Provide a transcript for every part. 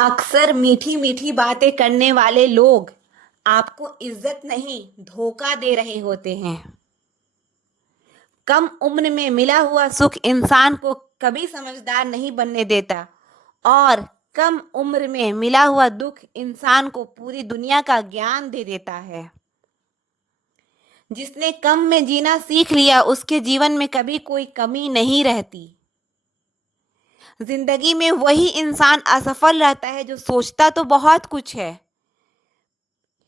अक्सर मीठी मीठी बातें करने वाले लोग आपको इज्जत नहीं धोखा दे रहे होते हैं। कम उम्र में मिला हुआ सुख इंसान को कभी समझदार नहीं बनने देता और कम उम्र में मिला हुआ दुख इंसान को पूरी दुनिया का ज्ञान दे देता है। जिसने कम में जीना सीख लिया उसके जीवन में कभी कोई कमी नहीं रहती। जिंदगी में वही इंसान असफल रहता है जो सोचता तो बहुत कुछ है,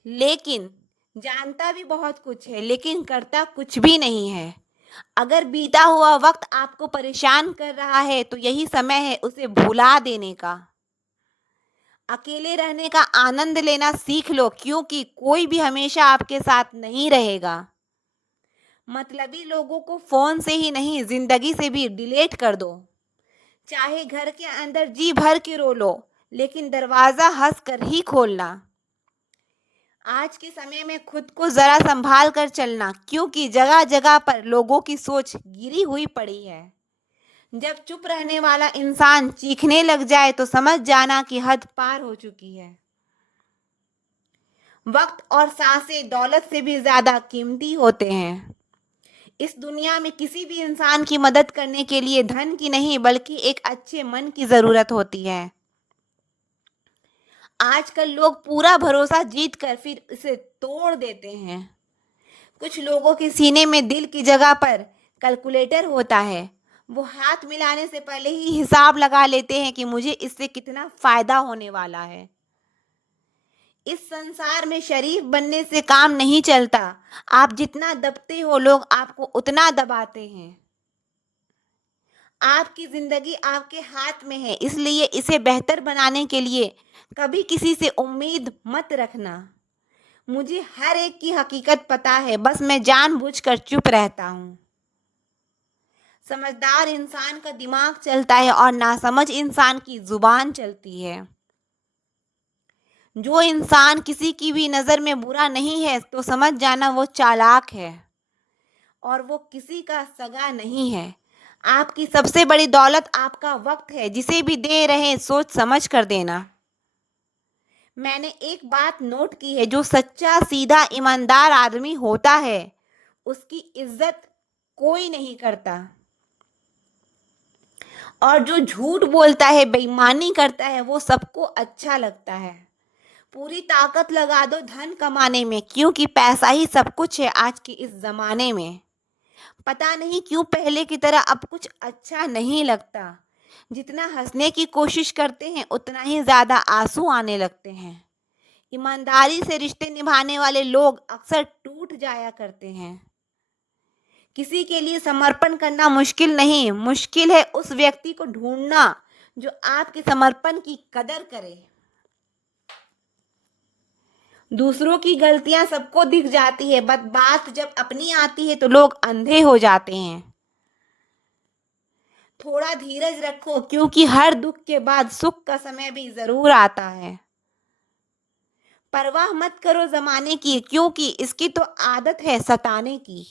लेकिन जानता भी बहुत कुछ है, लेकिन करता कुछ भी नहीं है। अगर बीता हुआ वक्त आपको परेशान कर रहा है तो यही समय है उसे भुला देने का। अकेले रहने का आनंद लेना सीख लो, क्योंकि कोई भी हमेशा आपके साथ नहीं रहेगा। मतलबी लोगों को फोन से ही नहीं, जिंदगी से भी डिलीट कर दो। चाहे घर के अंदर जी भर के रो लो, लेकिन दरवाजा हंस कर ही खोलना। आज के समय में खुद को जरा संभाल कर चलना, क्योंकि जगह जगह पर लोगों की सोच गिरी हुई पड़ी है। जब चुप रहने वाला इंसान चीखने लग जाए तो समझ जाना कि हद पार हो चुकी है। वक्त और सांसें दौलत से भी ज्यादा कीमती होते हैं। इस दुनिया में किसी भी इंसान की मदद करने के लिए धन की नहीं बल्कि एक अच्छे मन की जरूरत होती है। आजकल लोग पूरा भरोसा जीत कर फिर इसे तोड़ देते हैं। कुछ लोगों के सीने में दिल की जगह पर कैलकुलेटर होता है। वो हाथ मिलाने से पहले ही हिसाब लगा लेते हैं कि मुझे इससे कितना फायदा होने वाला है। इस संसार में शरीफ बनने से काम नहीं चलता। आप जितना दबते हो लोग आपको उतना दबाते हैं। आपकी जिंदगी आपके हाथ में है, इसलिए इसे बेहतर बनाने के लिए कभी किसी से उम्मीद मत रखना। मुझे हर एक की हकीकत पता है, बस मैं जानबूझकर चुप रहता हूँ। समझदार इंसान का दिमाग चलता है और नासमझ इंसान की जुबान चलती है। जो इंसान किसी की भी नज़र में बुरा नहीं है तो समझ जाना वो चालाक है और वो किसी का सगा नहीं है। आपकी सबसे बड़ी दौलत आपका वक्त है, जिसे भी दे रहे सोच समझ कर देना। मैंने एक बात नोट की है, जो सच्चा सीधा ईमानदार आदमी होता है उसकी इज्जत कोई नहीं करता, और जो झूठ बोलता है बेईमानी करता है वो सबको अच्छा लगता है। पूरी ताकत लगा दो धन कमाने में, क्योंकि पैसा ही सब कुछ है आज के इस जमाने में। पता नहीं क्यों पहले की तरह अब कुछ अच्छा नहीं लगता। जितना हंसने की कोशिश करते हैं उतना ही ज्यादा आंसू आने लगते हैं। ईमानदारी से रिश्ते निभाने वाले लोग अक्सर टूट जाया करते हैं। किसी के लिए समर्पण करना मुश्किल नहीं, मुश्किल है उस व्यक्ति को ढूंढना जो आपके समर्पण की कदर करे। दूसरों की गलतियां सबको दिख जाती है, बट बात जब अपनी आती है तो लोग अंधे हो जाते हैं। थोड़ा धीरज रखो, क्योंकि हर दुख के बाद सुख का समय भी जरूर आता है। परवाह मत करो जमाने की, क्योंकि इसकी तो आदत है सताने की।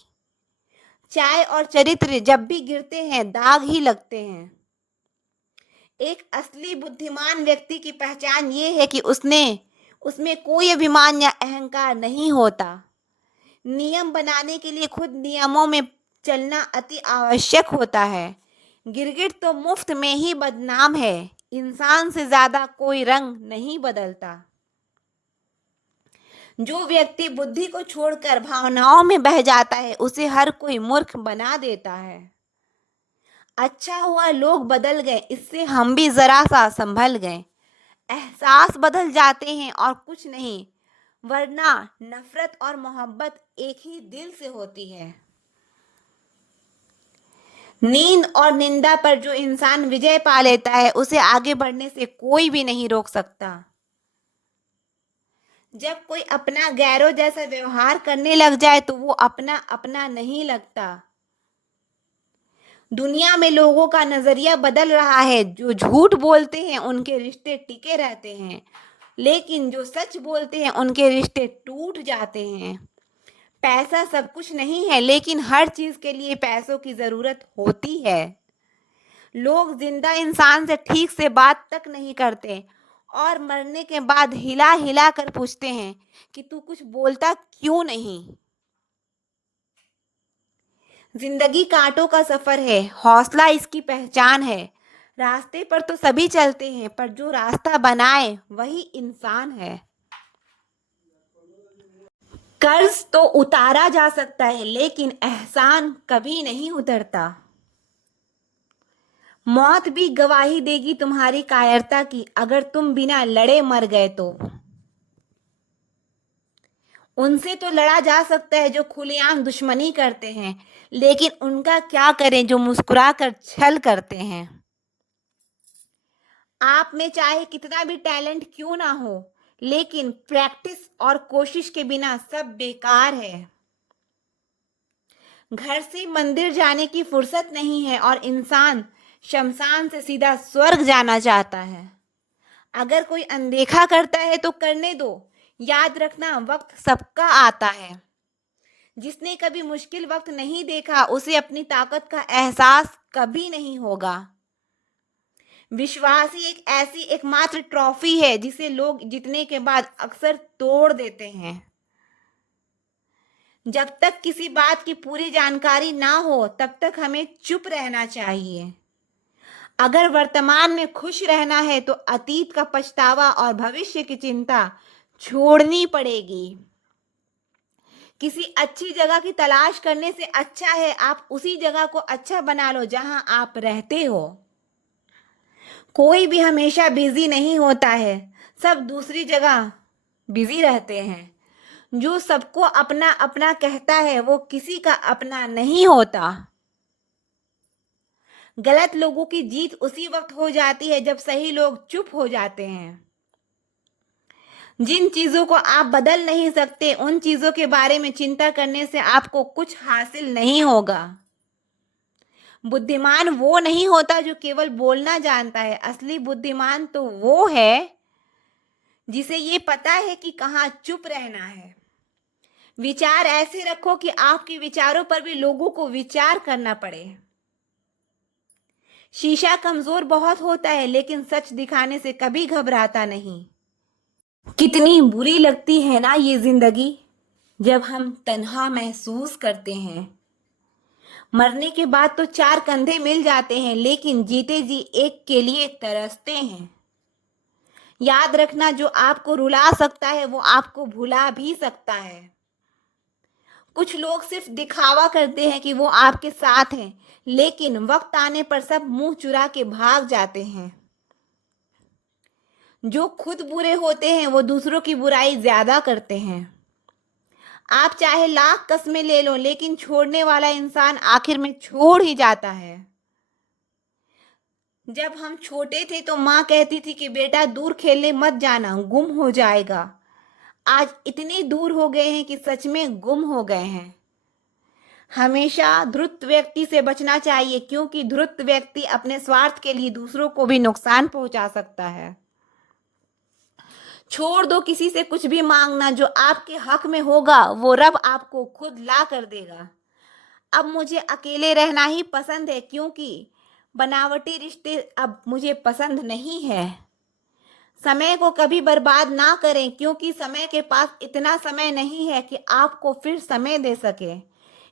चाय और चरित्र जब भी गिरते हैं दाग ही लगते हैं। एक असली बुद्धिमान व्यक्ति की पहचान ये है कि उसमें कोई अभिमान या अहंकार नहीं होता। नियम बनाने के लिए खुद नियमों में चलना अति आवश्यक होता है। गिरगिट तो मुफ्त में ही बदनाम है, इंसान से ज्यादा कोई रंग नहीं बदलता। जो व्यक्ति बुद्धि को छोड़कर भावनाओं में बह जाता है उसे हर कोई मूर्ख बना देता है। अच्छा हुआ लोग बदल गए, इससे हम भी जरा सा संभल गए। एहसास बदल जाते हैं और कुछ नहीं, वरना नफरत और मोहब्बत एक ही दिल से होती है। नींद और निंदा पर जो इंसान विजय पा लेता है उसे आगे बढ़ने से कोई भी नहीं रोक सकता। जब कोई अपना गैरों जैसा व्यवहार करने लग जाए तो वो अपना अपना नहीं लगता। दुनिया में लोगों का नजरिया बदल रहा है। जो झूठ बोलते हैं उनके रिश्ते टिके रहते हैं, लेकिन जो सच बोलते हैं उनके रिश्ते टूट जाते हैं। पैसा सब कुछ नहीं है, लेकिन हर चीज के लिए पैसों की जरूरत होती है। लोग जिंदा इंसान से ठीक से बात तक नहीं करते और मरने के बाद हिला हिला कर पूछते हैं कि तू कुछ बोलता क्यों नहीं। जिंदगी कांटों का सफर है, हौसला इसकी पहचान है। रास्ते पर तो सभी चलते हैं, पर जो रास्ता बनाए वही इंसान है। कर्ज तो उतारा जा सकता है, लेकिन एहसान कभी नहीं उतरता। मौत भी गवाही देगी तुम्हारी कायरता की, अगर तुम बिना लड़े मर गए तो। उनसे तो लड़ा जा सकता है जो खुलेआम दुश्मनी करते हैं, लेकिन उनका क्या करें जो मुस्कुरा कर छल करते हैं। आप में चाहे कितना भी टैलेंट क्यों ना हो, लेकिन प्रैक्टिस और कोशिश के बिना सब बेकार है। घर से मंदिर जाने की फुर्सत नहीं है और इंसान शमशान से सीधा स्वर्ग जाना चाहता है। अगर कोई अनदेखा करता है तो करने दो। याद रखना, वक्त सबका आता है। जिसने कभी मुश्किल वक्त नहीं देखा उसे अपनी ताकत का एहसास कभी नहीं होगा। विश्वास ही एक ऐसी एकमात्र ट्रॉफी है जिसे लोग जीतने के बाद अक्सर तोड़ देते हैं। जब तक किसी बात की पूरी जानकारी ना हो तब तक हमें चुप रहना चाहिए। अगर वर्तमान में खुश रहना है तो अतीत का पछतावा और भविष्य की चिंता छोड़नी पड़ेगी। किसी अच्छी जगह की तलाश करने से अच्छा है आप उसी जगह को अच्छा बना लो जहां आप रहते हो। कोई भी हमेशा बिजी नहीं होता है, सब दूसरी जगह बिजी रहते हैं। जो सबको अपना अपना कहता है वो किसी का अपना नहीं होता। गलत लोगों की जीत उसी वक्त हो जाती है जब सही लोग चुप हो जाते हैं। जिन चीजों को आप बदल नहीं सकते उन चीजों के बारे में चिंता करने से आपको कुछ हासिल नहीं होगा। बुद्धिमान वो नहीं होता जो केवल बोलना जानता है, असली बुद्धिमान तो वो है जिसे ये पता है कि कहाँ चुप रहना है। विचार ऐसे रखो कि आपके विचारों पर भी लोगों को विचार करना पड़े। शीशा कमजोर बहुत होता है लेकिन सच दिखाने से कभी घबराता नहीं। कितनी बुरी लगती है ना ये जिंदगी जब हम तन्हा महसूस करते हैं। मरने के बाद तो चार कंधे मिल जाते हैं लेकिन जीते जी एक के लिए तरसते हैं। याद रखना, जो आपको रुला सकता है वो आपको भुला भी सकता है। कुछ लोग सिर्फ दिखावा करते हैं कि वो आपके साथ हैं, लेकिन वक्त आने पर सब मुंह चुरा के भाग जाते हैं। जो खुद बुरे होते हैं वो दूसरों की बुराई ज्यादा करते हैं। आप चाहे लाख कस्में ले लो लेकिन छोड़ने वाला इंसान आखिर में छोड़ ही जाता है। जब हम छोटे थे तो माँ कहती थी कि बेटा दूर खेलने मत जाना, गुम हो जाएगा। आज इतने दूर हो गए हैं कि सच में गुम हो गए हैं। हमेशा धूर्त व्यक्ति से बचना चाहिए क्योंकि धूर्त व्यक्ति अपने स्वार्थ के लिए दूसरों को भी नुकसान पहुंचा सकता है। छोड़ दो किसी से कुछ भी मांगना, जो आपके हक में होगा वो रब आपको खुद ला कर देगा। अब मुझे अकेले रहना ही पसंद है क्योंकि बनावटी रिश्ते अब मुझे पसंद नहीं है। समय को कभी बर्बाद ना करें क्योंकि समय के पास इतना समय नहीं है कि आपको फिर समय दे सके।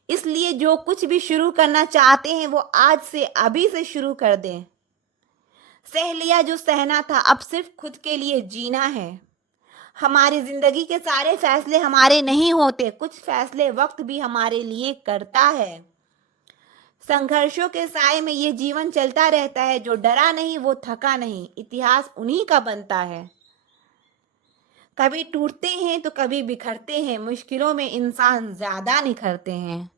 इसलिए जो कुछ भी शुरू करना चाहते हैं वो आज से अभी से शुरू कर दें। सह लिया जो सहना था, अब सिर्फ खुद के लिए जीना है। हमारी जिंदगी के सारे फैसले हमारे नहीं होते, कुछ फैसले वक्त भी हमारे लिए करता है। संघर्षों के साए में ये जीवन चलता रहता है, जो डरा नहीं वो थका नहीं, इतिहास उन्हीं का बनता है। कभी टूटते हैं तो कभी बिखरते हैं, मुश्किलों में इंसान ज्यादा निखरते हैं।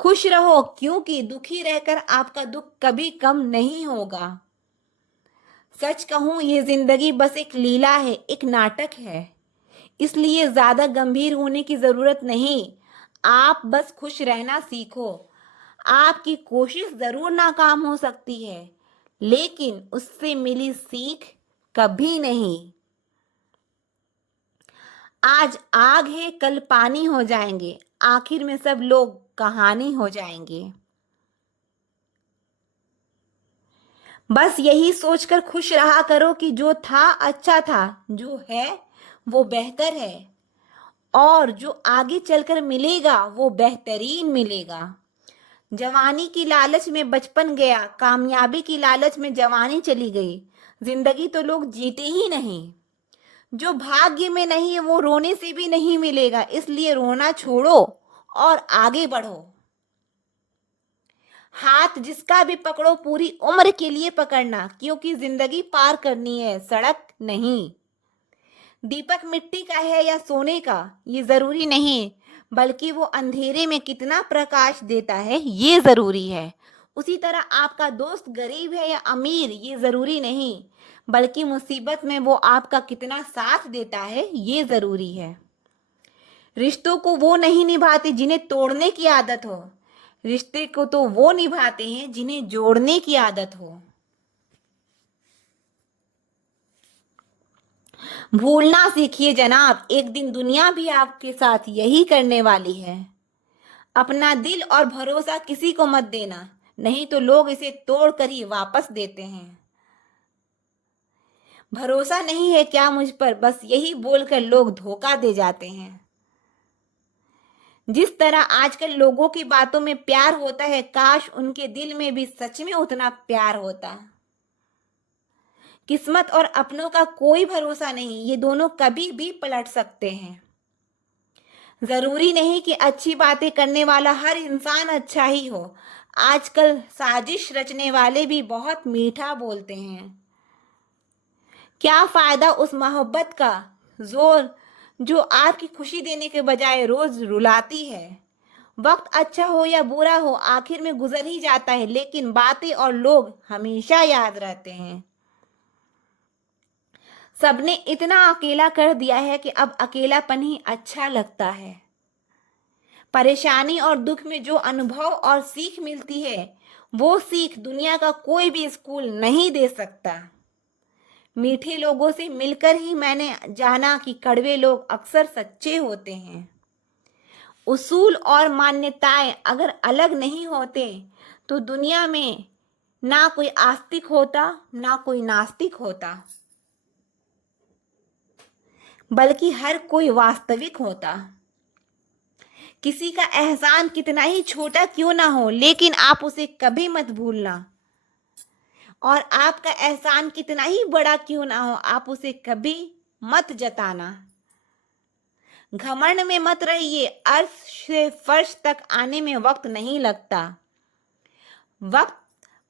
खुश रहो क्योंकि दुखी रहकर आपका दुख कभी कम नहीं होगा। सच कहूं ये जिंदगी बस एक लीला है, एक नाटक है। इसलिए ज्यादा गंभीर होने की जरूरत नहीं। आप बस खुश रहना सीखो। आपकी कोशिश जरूर नाकाम हो सकती है, लेकिन उससे मिली सीख कभी नहीं। आज आग है कल पानी हो जाएंगे, आखिर में सब लोग कहानी हो जाएंगे। बस यही सोचकर खुश रहा करो कि जो था अच्छा था, जो है वो बेहतर है, और जो आगे चलकर मिलेगा वो बेहतरीन मिलेगा। जवानी की लालच में बचपन गया, कामयाबी की लालच में जवानी चली गई। जिंदगी तो लोग जीते ही नहीं। जो भाग्य में नहीं है वो रोने से भी नहीं मिलेगा, इसलिए रोना छोड़ो और आगे बढ़ो। हाथ जिसका भी पकड़ो पूरी उम्र के लिए पकड़ना, क्योंकि जिंदगी पार करनी है, सड़क नहीं। दीपक मिट्टी का है या सोने का ये जरूरी नहीं, बल्कि वो अंधेरे में कितना प्रकाश देता है ये जरूरी है। उसी तरह आपका दोस्त गरीब है या अमीर ये जरूरी नहीं, बल्कि मुसीबत में वो आपका कितना साथ देता है ये जरूरी है। रिश्तों को वो नहीं निभाते जिन्हें तोड़ने की आदत हो, रिश्ते को तो वो निभाते हैं जिन्हें जोड़ने की आदत हो। भूलना सीखिए जनाब, एक दिन दुनिया भी आपके साथ यही करने वाली है। अपना दिल और भरोसा किसी को मत देना, नहीं तो लोग इसे तोड़ कर ही वापस देते हैं। भरोसा नहीं है क्या मुझ पर, बस यही बोलकर लोग धोखा दे जाते हैं। जिस तरह आजकल लोगों की बातों में प्यार होता है, काश उनके दिल में भी सच में उतना प्यार होता। किस्मत और अपनों का कोई भरोसा नहीं, ये दोनों कभी भी पलट सकते हैं। जरूरी नहीं कि अच्छी बातें करने वाला हर इंसान अच्छा ही हो, आजकल साजिश रचने वाले भी बहुत मीठा बोलते हैं। क्या फायदा उस मोहब्बत का जोर जो आपकी खुशी देने के बजाय रोज रुलाती है। वक्त अच्छा हो या बुरा हो आखिर में गुजर ही जाता है, लेकिन बातें और लोग हमेशा याद रहते हैं। सबने इतना अकेला कर दिया है कि अब अकेलापन ही अच्छा लगता है। परेशानी और दुख में जो अनुभव और सीख मिलती है, वो सीख दुनिया का कोई भी स्कूल नहीं दे सकता। मीठे लोगों से मिलकर ही मैंने जाना कि कड़वे लोग अक्सर सच्चे होते हैं। उसूल और मान्यताएं अगर अलग नहीं होते तो दुनिया में ना कोई आस्तिक होता ना कोई नास्तिक होता, बल्कि हर कोई वास्तविक होता। किसी का एहसान कितना ही छोटा क्यों ना हो, लेकिन आप उसे कभी मत भूलना, और आपका एहसान कितना ही बड़ा क्यों ना हो, आप उसे कभी मत जताना। घमंड में मत रहिए, अर्श से फर्श तक आने में वक्त नहीं लगता। वक्त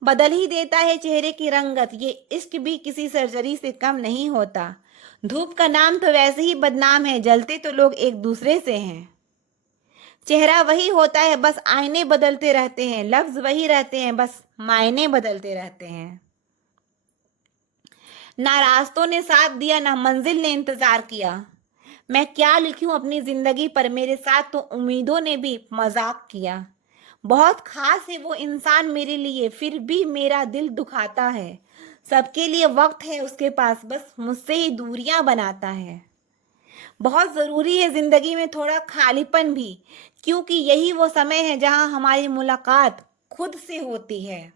बदल ही देता है चेहरे की रंगत, ये इश्क भी किसी सर्जरी से कम नहीं होता। धूप का नाम तो वैसे ही बदनाम है, जलते तो लोग एक दूसरे से हैं। चेहरा वही होता है, बस आईने बदलते रहते हैं। लफ्ज वही रहते हैं, बस मायने बदलते रहते हैं। ना रास्तों ने साथ दिया, ना मंजिल ने इंतजार किया। मैं क्या लिखूं अपनी जिंदगी पर, मेरे साथ तो उम्मीदों ने भी मजाक किया। बहुत खास है वो इंसान मेरे लिए, फिर भी मेरा दिल दुखाता है। सबके लिए वक्त है उसके पास, बस मुझसे ही दूरियां बनाता है। बहुत ज़रूरी है ज़िंदगी में थोड़ा खालीपन भी, क्योंकि यही वो समय है जहां हमारी मुलाकात खुद से होती है।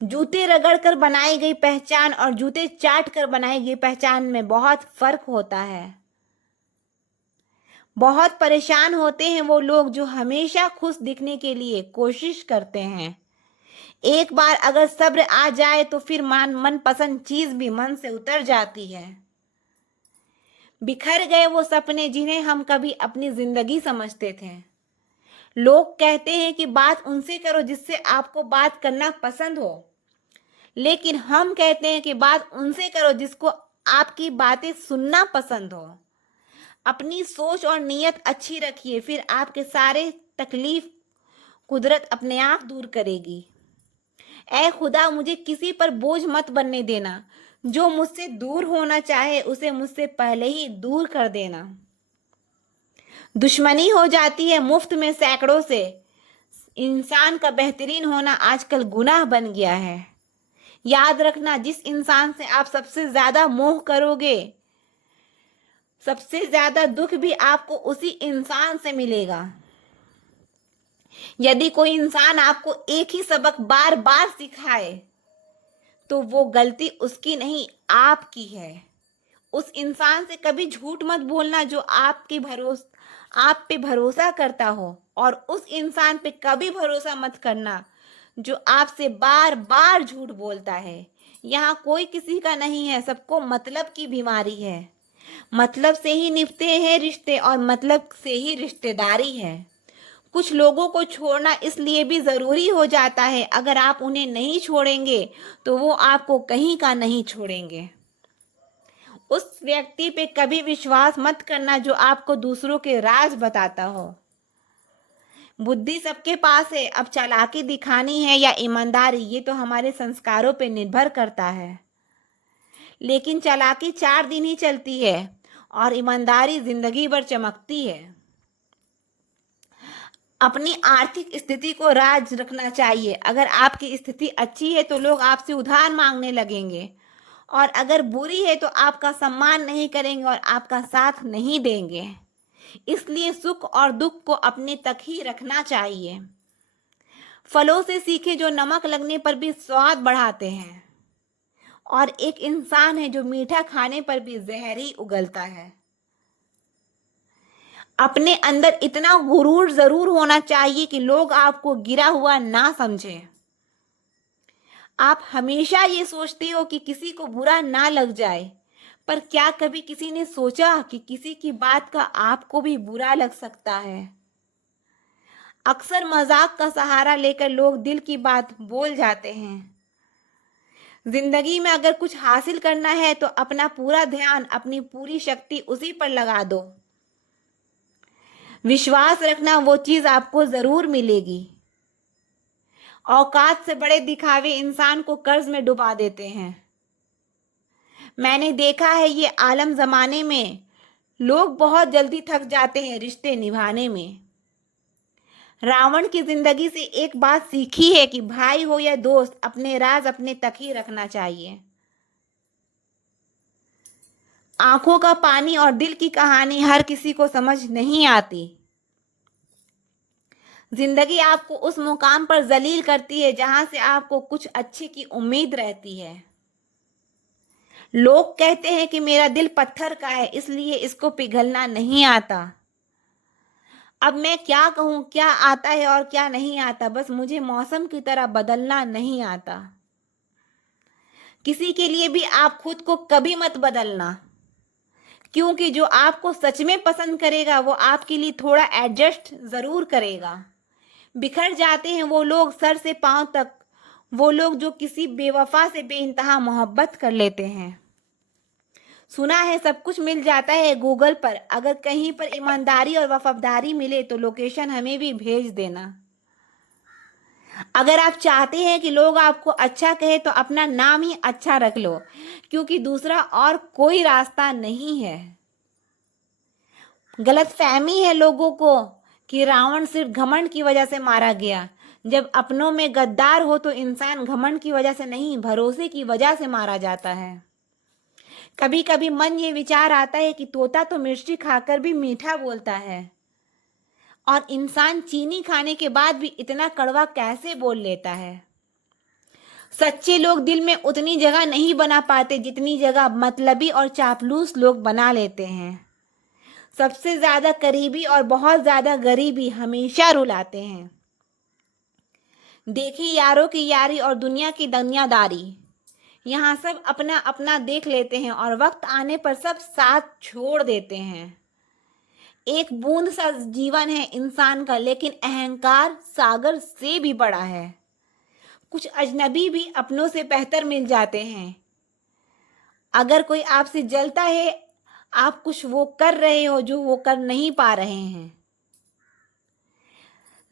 जूते रगड़ कर बनाई गई पहचान और जूते चाट कर बनाई गई पहचान में बहुत फर्क होता है। बहुत परेशान होते हैं वो लोग जो हमेशा खुश दिखने के लिए कोशिश करते हैं। एक बार अगर सब्र आ जाए तो फिर मन पसंद चीज भी मन से उतर जाती है। बिखर गए वो सपने जिन्हें हम कभी अपनी जिंदगी समझते थे। लोग कहते हैं कि बात उनसे करो जिससे आपको बात करना पसंद हो, लेकिन हम कहते हैं कि बात उनसे करो जिसको आपकी बातें सुनना पसंद हो। अपनी सोच और नीयत अच्छी रखिए, फिर आपके सारे तकलीफ कुदरत अपने आप दूर करेगी। ऐ खुदा मुझे किसी पर बोझ मत बनने देना, जो मुझसे दूर होना चाहे उसे मुझसे पहले ही दूर कर देना। दुश्मनी हो जाती है मुफ्त में सैकड़ों से, इंसान का बेहतरीन होना आजकल गुनाह बन गया है। याद रखना, जिस इंसान से आप सबसे ज्यादा मोह करोगे, सबसे ज्यादा दुख भी आपको उसी इंसान से मिलेगा। यदि कोई इंसान आपको एक ही सबक बार बार सिखाए तो वो गलती उसकी नहीं, आपकी है। उस इंसान से कभी झूठ मत बोलना जो आप पे भरोसा करता हो, और उस इंसान पे कभी भरोसा मत करना जो आपसे बार बार झूठ बोलता है। यहाँ कोई किसी का नहीं है, सबको मतलब की बीमारी है। मतलब से ही निभते हैं रिश्ते, और मतलब से ही रिश्तेदारी है। कुछ लोगों को छोड़ना इसलिए भी ज़रूरी हो जाता है, अगर आप उन्हें नहीं छोड़ेंगे तो वो आपको कहीं का नहीं छोड़ेंगे। उस व्यक्ति पे कभी विश्वास मत करना जो आपको दूसरों के राज बताता हो। बुद्धि सबके पास है, अब चालाकी दिखानी है या ईमानदारी, ये तो हमारे संस्कारों पे निर्भर करता है। लेकिन चालाकी 4 दिन ही चलती है और ईमानदारी जिंदगी भर चमकती है। अपनी आर्थिक स्थिति को राज रखना चाहिए। अगर आपकी स्थिति अच्छी है तो लोग आपसे उधार मांगने लगेंगे, और अगर बुरी है तो आपका सम्मान नहीं करेंगे और आपका साथ नहीं देंगे। इसलिए सुख और दुख को अपने तक ही रखना चाहिए। फलों से सीखे जो नमक लगने पर भी स्वाद बढ़ाते हैं, और एक इंसान है जो मीठा खाने पर भी जहर ही उगलता है। अपने अंदर इतना गुरूर जरूर होना चाहिए कि लोग आपको गिरा हुआ ना समझें। आप हमेशा ये सोचते हो कि किसी को बुरा ना लग जाए, पर क्या कभी किसी ने सोचा कि किसी की बात का आपको भी बुरा लग सकता है? अक्सर मजाक का सहारा लेकर लोग दिल की बात बोल जाते हैं। जिंदगी में अगर कुछ हासिल करना है तो अपना पूरा ध्यान, अपनी पूरी शक्ति उसी पर लगा दो। विश्वास रखना, वो चीज आपको जरूर मिलेगी। औकात से बड़े दिखावे इंसान को कर्ज में डुबा देते हैं। मैंने देखा है ये आलम जमाने में लोग बहुत जल्दी थक जाते हैं रिश्ते निभाने में। रावण की जिंदगी से एक बात सीखी है कि भाई हो या दोस्त, अपने राज अपने तक ही रखना चाहिए। आंखों का पानी और दिल की कहानी हर किसी को समझ नहीं आती। जिंदगी आपको उस मुकाम पर जलील करती है जहां से आपको कुछ अच्छे की उम्मीद रहती है। लोग कहते हैं कि मेरा दिल पत्थर का है, इसलिए इसको पिघलना नहीं आता। अब मैं क्या कहूँ, क्या आता है और क्या नहीं आता, बस मुझे मौसम की तरह बदलना नहीं आता। किसी के लिए भी आप खुद को कभी मत बदलना, क्योंकि जो आपको सच में पसंद करेगा वो आपके लिए थोड़ा एडजस्ट जरूर करेगा। बिखर जाते हैं वो लोग सर से पांव तक, वो लोग जो किसी बेवफा से बेइंतहा मोहब्बत कर लेते हैं। सुना है सब कुछ मिल जाता है गूगल पर, अगर कहीं पर ईमानदारी और वफादारी मिले तो लोकेशन हमें भी भेज देना। अगर आप चाहते हैं कि लोग आपको अच्छा कहे तो अपना नाम ही अच्छा रख लो, क्योंकि दूसरा और कोई रास्ता नहीं है। गलतफहमी है लोगों को कि रावण सिर्फ घमंड की वजह से मारा गया। जब अपनों में गद्दार हो तो इंसान घमंड की वजह से नहीं, भरोसे की वजह से मारा जाता है। कभी कभी मन ये विचार आता है कि तोता तो मिर्ची खाकर भी मीठा बोलता है, और इंसान चीनी खाने के बाद भी इतना कड़वा कैसे बोल लेता है। सच्चे लोग दिल में उतनी जगह नहीं बना पाते जितनी जगह मतलबी और चापलूस लोग बना लेते हैं। सबसे ज्यादा करीबी और बहुत ज्यादा गरीबी हमेशा रुलाते हैं। देखी यारों की यारी और दुनिया की दुनियादारी, यहाँ सब अपना अपना देख लेते हैं और वक्त आने पर सब साथ छोड़ देते हैं। एक बूंद सा जीवन है इंसान का, लेकिन अहंकार सागर से भी बड़ा है। कुछ अजनबी भी अपनों से बेहतर मिल जाते हैं। अगर कोई आपसे जलता है, आप कुछ वो कर रहे हो जो वो कर नहीं पा रहे हैं।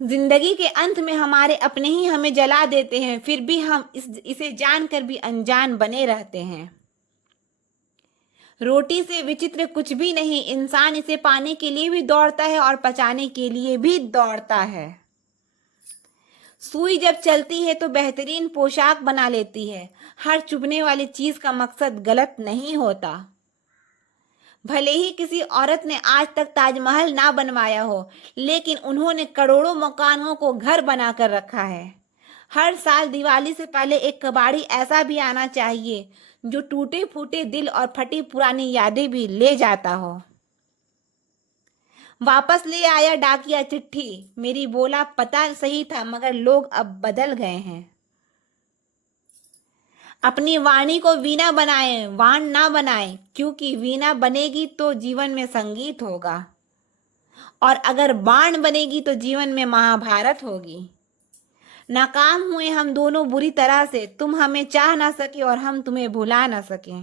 जिंदगी के अंत में हमारे अपने ही हमें जला देते हैं, फिर भी हम इसे जानकर भी अनजान बने रहते हैं। रोटी से विचित्र कुछ भी नहीं, इंसान इसे पाने के लिए भी दौड़ता है और पचाने के लिए भी दौड़ता है। सुई जब चलती है तो बेहतरीन पोशाक बना लेती है। हर चुभने वाली चीज का मकसद गलत नहीं होता। भले ही किसी औरत ने आज तक ताजमहल ना बनवाया हो, लेकिन उन्होंने करोड़ों मकानों को घर बनाकर रखा है। हर साल दिवाली से पहले एक कबाड़ी ऐसा भी आना चाहिए जो टूटे फूटे दिल और फटी पुरानी यादें भी ले जाता हो। वापस ले आया डाकिया चिट्ठी, मेरी बोला पता सही था मगर लोग अब बदल गए हैं। अपनी वाणी को वीणा बनाए, वाण ना बनाए, क्योंकि वीणा बनेगी तो जीवन में संगीत होगा, और अगर बाण बनेगी तो जीवन में महाभारत होगी। नाकाम हुए हम दोनों बुरी तरह से, तुम हमें चाह ना सके और हम तुम्हें भुला ना सके।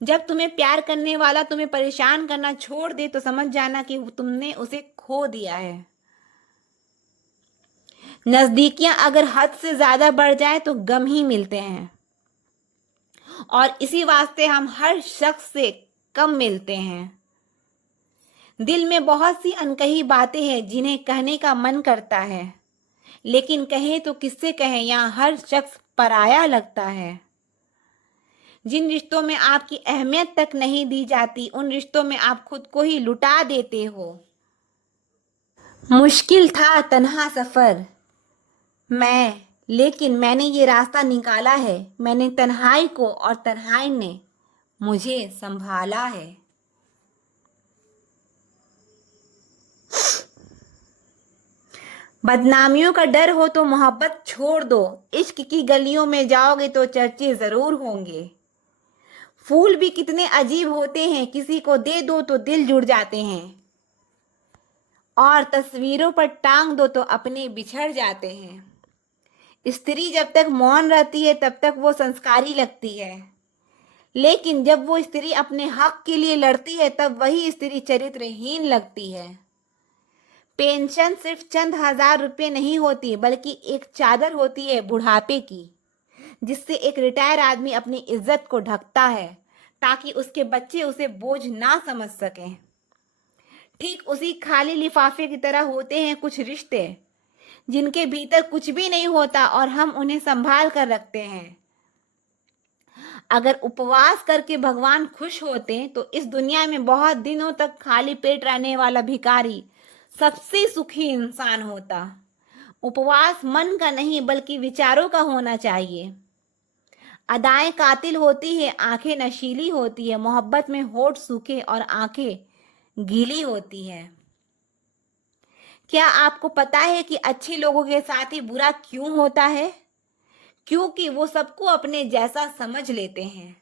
जब तुम्हें प्यार करने वाला तुम्हें परेशान करना छोड़ दे तो समझ जाना कि तुमने उसे खो दिया है। नजदीकियां अगर हद से ज्यादा बढ़ जाए तो गम ही मिलते हैं, और इसी वास्ते हम हर शख्स से कम मिलते हैं। दिल में बहुत सी अनकही बातें हैं जिन्हें कहने का मन करता है, लेकिन कहें तो किससे कहें, यहाँ हर शख्स पराया लगता है। जिन रिश्तों में आपकी अहमियत तक नहीं दी जाती, उन रिश्तों में आप खुद को ही लुटा देते हो। मुश्किल था तन्हा सफर लेकिन मैंने ये रास्ता निकाला है। मैंने तन्हाई को और तन्हाई ने मुझे संभाला है। बदनामियों का डर हो तो मोहब्बत छोड़ दो, इश्क की गलियों में जाओगे तो चर्चे जरूर होंगे। फूल भी कितने अजीब होते हैं, किसी को दे दो तो दिल जुड़ जाते हैं, और तस्वीरों पर टांग दो तो अपने बिछड़ जाते हैं। स्त्री जब तक मौन रहती है तब तक वो संस्कारी लगती है, लेकिन जब वो स्त्री अपने हक के लिए लड़ती है तब वही स्त्री चरित्रहीन लगती है। पेंशन सिर्फ चंद हजार रुपये नहीं होती, बल्कि एक चादर होती है बुढ़ापे की, जिससे एक रिटायर आदमी अपनी इज्जत को ढकता है ताकि उसके बच्चे उसे बोझ ना समझ सकें। ठीक उसी खाली लिफाफे की तरह होते हैं कुछ रिश्ते, जिनके भीतर कुछ भी नहीं होता और हम उन्हें संभाल कर रखते हैं। अगर उपवास करके भगवान खुश होते तो इस दुनिया में बहुत दिनों तक खाली पेट रहने वाला भिखारी सबसे सुखी इंसान होता। उपवास मन का नहीं बल्कि विचारों का होना चाहिए। अदाएं कातिल होती है, आंखें नशीली होती है, मोहब्बत में होठ सूखे और आंखें गीली होती है। क्या आपको पता है कि अच्छे लोगों के साथ ही बुरा क्यों होता है? क्योंकि वो सबको अपने जैसा समझ लेते हैं।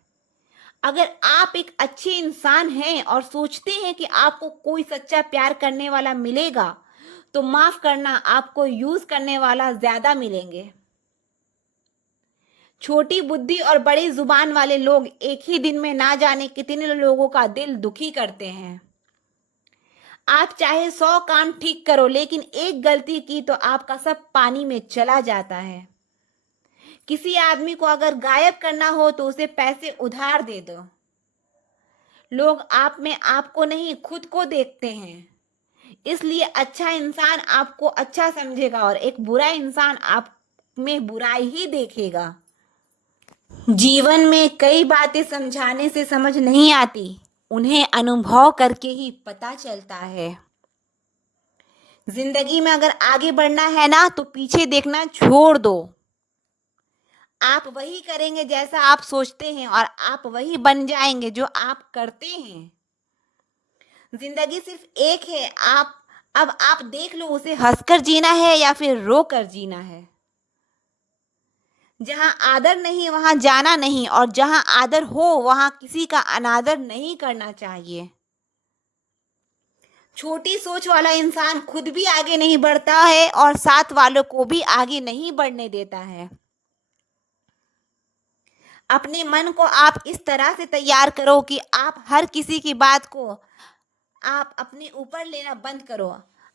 अगर आप एक अच्छे इंसान हैं और सोचते हैं कि आपको कोई सच्चा प्यार करने वाला मिलेगा, तो माफ करना, आपको यूज करने वाला ज्यादा मिलेंगे। छोटी बुद्धि और बड़ी जुबान वाले लोग एक ही दिन में ना जाने कितने लोगों का दिल दुखी करते हैं। आप चाहे 100 काम ठीक करो, लेकिन एक गलती की तो आपका सब पानी में चला जाता है। किसी आदमी को अगर गायब करना हो तो उसे पैसे उधार दे दो। लोग आप में आपको नहीं खुद को देखते हैं, इसलिए अच्छा इंसान आपको अच्छा समझेगा और एक बुरा इंसान आप में बुराई ही देखेगा। जीवन में कई बातें समझाने से समझ नहीं आती, उन्हें अनुभव करके ही पता चलता है। जिंदगी में अगर आगे बढ़ना है ना तो पीछे देखना छोड़ दो। आप वही करेंगे जैसा आप सोचते हैं और आप वही बन जाएंगे जो आप करते हैं। जिंदगी सिर्फ एक है, अब आप देख लो उसे हंसकर जीना है या फिर रोकर जीना है। जहां आदर नहीं वहां जाना नहीं, और जहां आदर हो वहां किसी का अनादर नहीं करना चाहिए। छोटी सोच वाला इंसान खुद भी आगे नहीं बढ़ता है और साथ वालों को भी आगे नहीं बढ़ने देता है। अपने मन को आप इस तरह से तैयार करो कि आप हर किसी की बात को आप अपने ऊपर लेना बंद करो।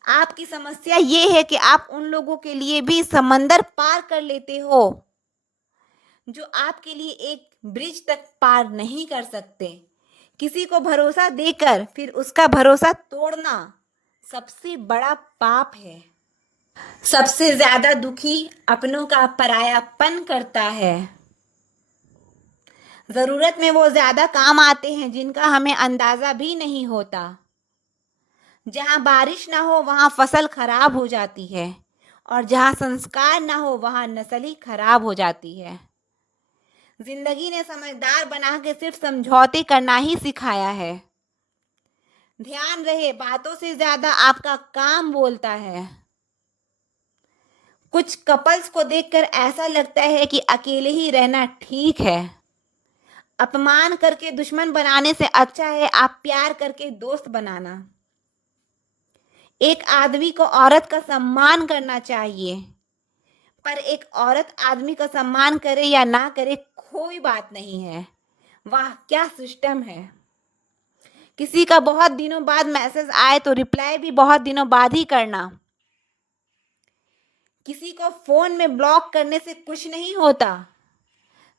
आपकी समस्या ये है कि आप उन लोगों के लिए भी समंदर पार कर लेते हो जो आपके लिए एक ब्रिज तक पार नहीं कर सकते। किसी को भरोसा देकर फिर उसका भरोसा तोड़ना सबसे बड़ा पाप है। सबसे ज्यादा दुखी अपनों का परायापन करता है। जरूरत में वो ज्यादा काम आते हैं जिनका हमें अंदाजा भी नहीं होता। जहां बारिश ना हो वहां फसल खराब हो जाती है, और जहाँ संस्कार ना हो वहाँ नस्ल ही खराब हो जाती है। जिंदगी ने समझदार बना के सिर्फ समझौते करना ही सिखाया है। ध्यान रहे, बातों से ज्यादा आपका काम बोलता है। कुछ कपल्स को देखकर ऐसा लगता है कि अकेले ही रहना ठीक है। अपमान करके दुश्मन बनाने से अच्छा है आप प्यार करके दोस्त बनाना। एक आदमी को औरत का सम्मान करना चाहिए, पर एक औरत आदमी का सम्मान करे या ना करे कोई बात नहीं है। वाह क्या सिस्टम है। किसी का बहुत दिनों बाद मैसेज आए तो रिप्लाई भी बहुत दिनों बाद ही करना। किसी को फोन में ब्लॉक करने से कुछ नहीं होता।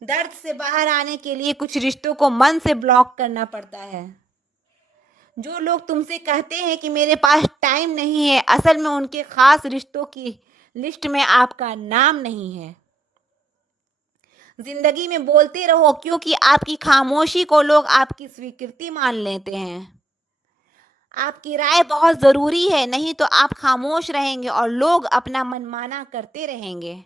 दर्द से बाहर आने के लिए कुछ रिश्तों को मन से ब्लॉक करना पड़ता है। जो लोग तुमसे कहते हैं कि मेरे पास टाइम नहीं है, असल में उनके खास रिश्तों की लिस्ट में आपका नाम नहीं है। जिंदगी में बोलते रहो, क्योंकि आपकी खामोशी को लोग आपकी स्वीकृति मान लेते हैं। आपकी राय बहुत जरूरी है, नहीं तो आप खामोश रहेंगे और लोग अपना मनमाना करते रहेंगे।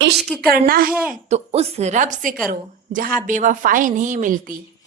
इश्क करना है तो उस रब से करो जहां बेवफाई नहीं मिलती।